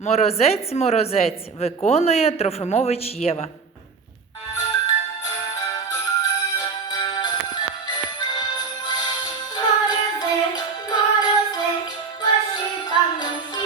Морозець, морозець виконує Трофимович Єва. Морозець, морозець, пошипав нам